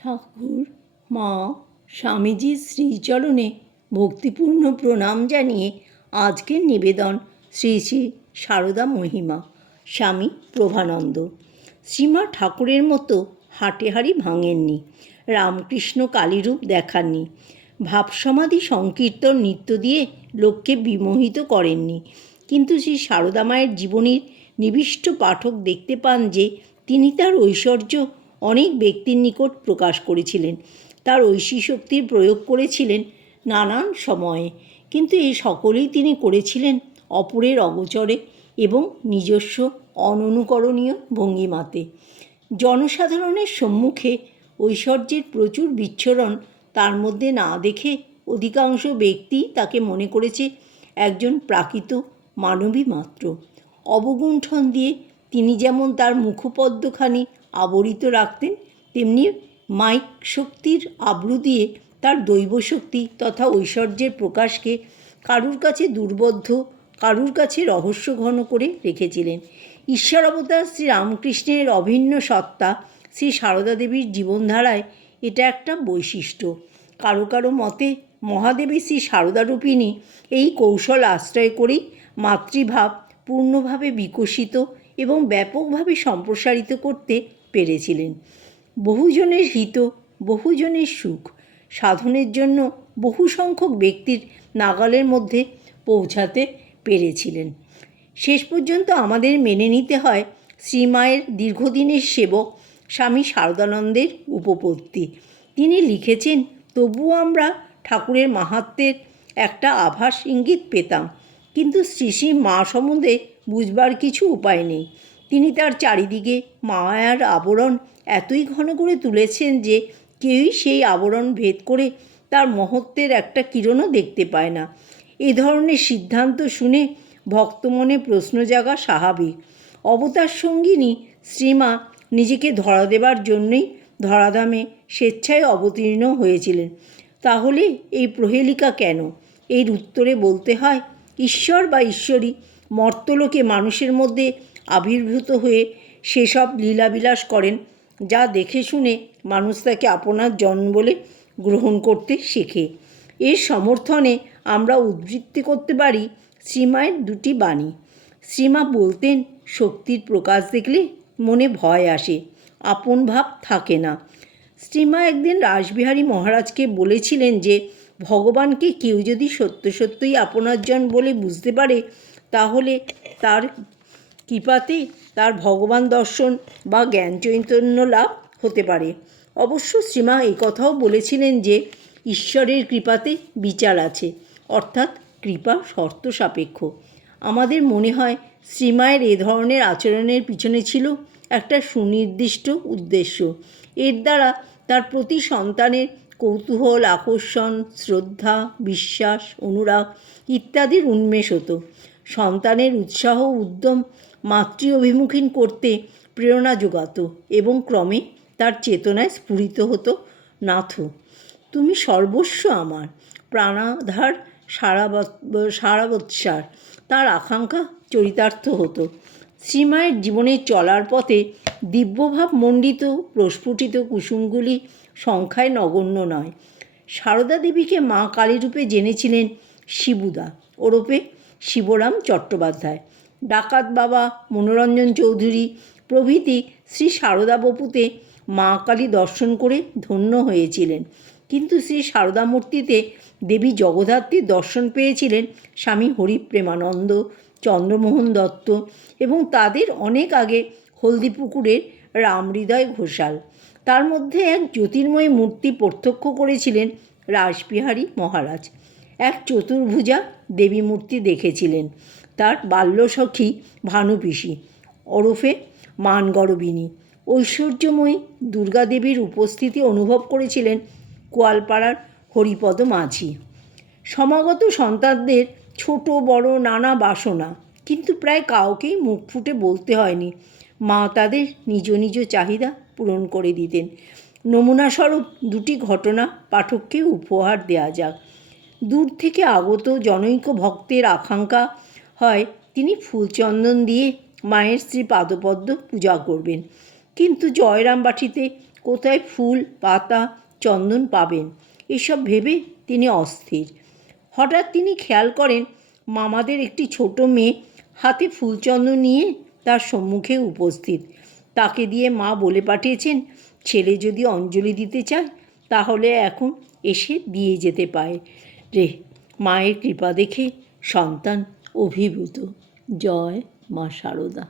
ঠাকুর মা স্বামীজির শ্রীচরণে ভক্তিপূর্ণ প্রণাম জানিয়ে আজকের নিবেদন শ্রী শ্রী সারদা মহিমা। স্বামী প্রভানন্দ। শ্রীমা ঠাকুরের মতো হাটে ভাঙেননি, রামকৃষ্ণ কালীরূপ দেখাননি, ভাবসমাধি সংকীর্তন নৃত্য দিয়ে লোককে বিমোহিত করেননি। কিন্তু শ্রী সারদা মায়ের জীবনীর নিবিষ্ট পাঠক দেখতে পান যে তিনি তার ঐশ্বর্য অনেক ব্যক্তির নিকট প্রকাশ করেছিলেন, তার ঐশী শক্তির প্রয়োগ করেছিলেন নানান সময়ে, কিন্তু এই সকলেই তিনি করেছিলেন অপরের অগোচরে এবং নিজস্ব অননুকরণীয় ভঙ্গিমাতে। জনসাধারণের সম্মুখে ঐশ্বর্যের প্রচুর বিচ্ছরণ তার মধ্যে না দেখে অধিকাংশ ব্যক্তি তাকে মনে করেছে একজন প্রাকৃত মানবী মাত্র। অবগুণ্ঠন দিয়ে তিনি যেমন তার মুখপদ্মখানি আবরিত রাখতেন, তেমনি মাইক শক্তির আব্রু দিয়ে তার দৈবশক্তি তথা ঐশ্বর্যের প্রকাশকে কারুর কাছে দুর্বোধ্য, কারুর কাছে রহস্যঘন করে রেখেছিলেন। ঈশ্বর অবতার শ্রী রামকৃষ্ণের অভিন্ন সত্তা শ্রী সারদা দেবীর জীবনধারায় এটা একটা বৈশিষ্ট্য। কারো কারো মতে মহাদেবী শ্রী সারদারূপিণী এই কৌশল আশ্রয় করেই মাতৃভাব পূর্ণভাবে বিকশিত এবং ব্যাপকভাবে সম্প্রসারিত করতে পেরেছিলেন। বহুজনের হিত, বহুজনের সুখ সাধনের জন্য বহু সংখ্যক ব্যক্তির নাগালের মধ্যে পৌঁছাতে পেরেছিলেন। শেষ পর্যন্ত আমাদের মেনে নিতে হয় শ্রীমায়ের দীর্ঘদিনের সেবক স্বামী শারদানন্দের উপপত্তি। তিনি লিখেছেন, তবুও আমরা ঠাকুরের মাহাত্ম্যের একটা আভাস ইঙ্গিত পেতাম, কিন্তু শ্রী শ্রী মা সম্বন্ধে বুঝবার কিছু উপায় নেই। তিনি তার চারিদিকে মায়ার আবরণ এতই ঘন করে তুলেছেন যে কেউই সেই আবরণ ভেদ করে তার মহত্বের একটা কিরণও দেখতে পায় না। এ ধরনের সিদ্ধান্ত শুনে ভক্তমনে প্রশ্ন জাগা স্বাভাবিক। অবতার সঙ্গিনী শ্রীমা নিজেকে ধরা দেবার জন্যই ধরাধামে স্বেচ্ছায় অবতীর্ণ হয়েছিলেন। তাহলে এই প্রহেলিকা কেন? এর উত্তরে বলতে হয়, ঈশ্বর বা ঈশ্বরী মর্তলোকে মানুষের মধ্যে আবির্ভূত হয়ে সেসব লীলাবিলাস করেন যা দেখে শুনে মানুষ তাকে আপনার জন বলে গ্রহণ করতে শেখে। এর সমর্থনে আমরা উদ্ধৃতি করতে পারি শ্রীমায়ের দুটি বাণী। শ্রীমা বলতেন, শক্তির প্রকাশ দেখলে মনে ভয় আসে, আপন ভাব থাকে না। শ্রীমা একদিন রাসবিহারী মহারাজকে বলেছিলেন যে ভগবানকে কেউ যদি সত্য সত্যই আপনার জন বলে বুঝতে পারে, তাহলে তার কৃপাতে তার ভগবান দর্শন বা জ্ঞান চৈতন্য লাভ হতে পারে। অবশ্য শ্রীমা এই কথাও বলেছিলেন যে ঈশ্বরের কৃপাতে বিচার আছে, অর্থাৎ কৃপা শর্ত সাপেক্ষ। আমাদের মনে হয় শ্রীমায়ের এ ধরনের আচরণের পিছনে ছিল একটা সুনির্দিষ্ট উদ্দেশ্য। এর দ্বারা তার প্রতি সন্তানের কৌতূহল, আকর্ষণ, শ্রদ্ধা, বিশ্বাস, অনুরাগ ইত্যাদির উন্মেষ হতো। সন্তানের উৎসাহ উদ্যম মাতৃ অভিমুখীন করতে প্রেরণা যোগাত এবং ক্রমে তার চেতনায় স্ফুরিত হতো, নাথ তুমি সর্বস্ব আমার, প্রাণাধার, সারাবৎসার। তার আকাঙ্ক্ষা চরিতার্থ হতো। শ্রীমায়ের জীবনের চলার পথে দিব্যভাব মণ্ডিত প্রস্ফুটিত কুসুমগুলি সংখ্যায় নগণ্য নয়। সারদা দেবীকে মা কালীরূপে জেনেছিলেন শিবুদা ওরফে শিবরাম চট্টোপাধ্যায়, ডাকাত বাবা মনোরঞ্জন চৌধুরী প্রভৃতি শ্রী সারদা বপুতে মা কালী দর্শন করে ধন্য হয়েছিলেন। কিন্তু শ্রী সারদা মূর্তিতে দেবী জগদ্ধাত্রীর দর্শন পেয়েছিলেন স্বামী হরিপ্রেমানন্দ, চন্দ্রমোহন দত্ত এবং তাদের অনেক আগে হলদিপুকুরের রামহৃদয় ঘোষাল। তার মধ্যে এক জ্যোতির্ময় মূর্তি প্রত্যক্ষ করেছিলেন রাসবিহারী মহারাজ। এক চতুর্ভুজা দেবী মূর্তি দেখেছিলেন তার বাল্যসখী ভানুপিসি ওরফে মানগরবিনী। ঐশ্বর্যময়ী দুর্গাদেবীর উপস্থিতি অনুভব করেছিলেন কোয়ালপাড়ার হরিপদ মাঝি। সমাগত সন্তানদের ছোট বড় নানা বাসনা, কিন্তু প্রায় কাউকেই মুখ ফুটে বলতে হয়নি। মা তাদের নিজ নিজ চাহিদা পূরণ করে দিতেন। নমুনাস্বরূপ দুটি ঘটনা পাঠককে উপহার দেয়া যাক। দূর থেকে আগত জনৈক ভক্তের আকাঙ্ক্ষা হয় তিনি ফুলচন্দন দিয়ে মায়ের শ্রী পাদপদ্ম পূজা করবেন, কিন্তু জয়রামবাটিতে কোথায় ফুল পাতা চন্দন পাবেন এসব ভেবে তিনি অস্থির। হঠাৎ তিনি খেয়াল করেন মামাদের একটি ছোট মেয়ে হাতে ফুলচন্দন নিয়ে তার সম্মুখে উপস্থিত। তাকে দিয়ে মা বলে পাঠিয়েছেন ছেলে যদি অঞ্জলি দিতে চায় তাহলে এখন এসে দিয়ে যেতে পারে রে। মায়ের কৃপা দেখে সন্তান অভিভূত। জয় মা শারদা।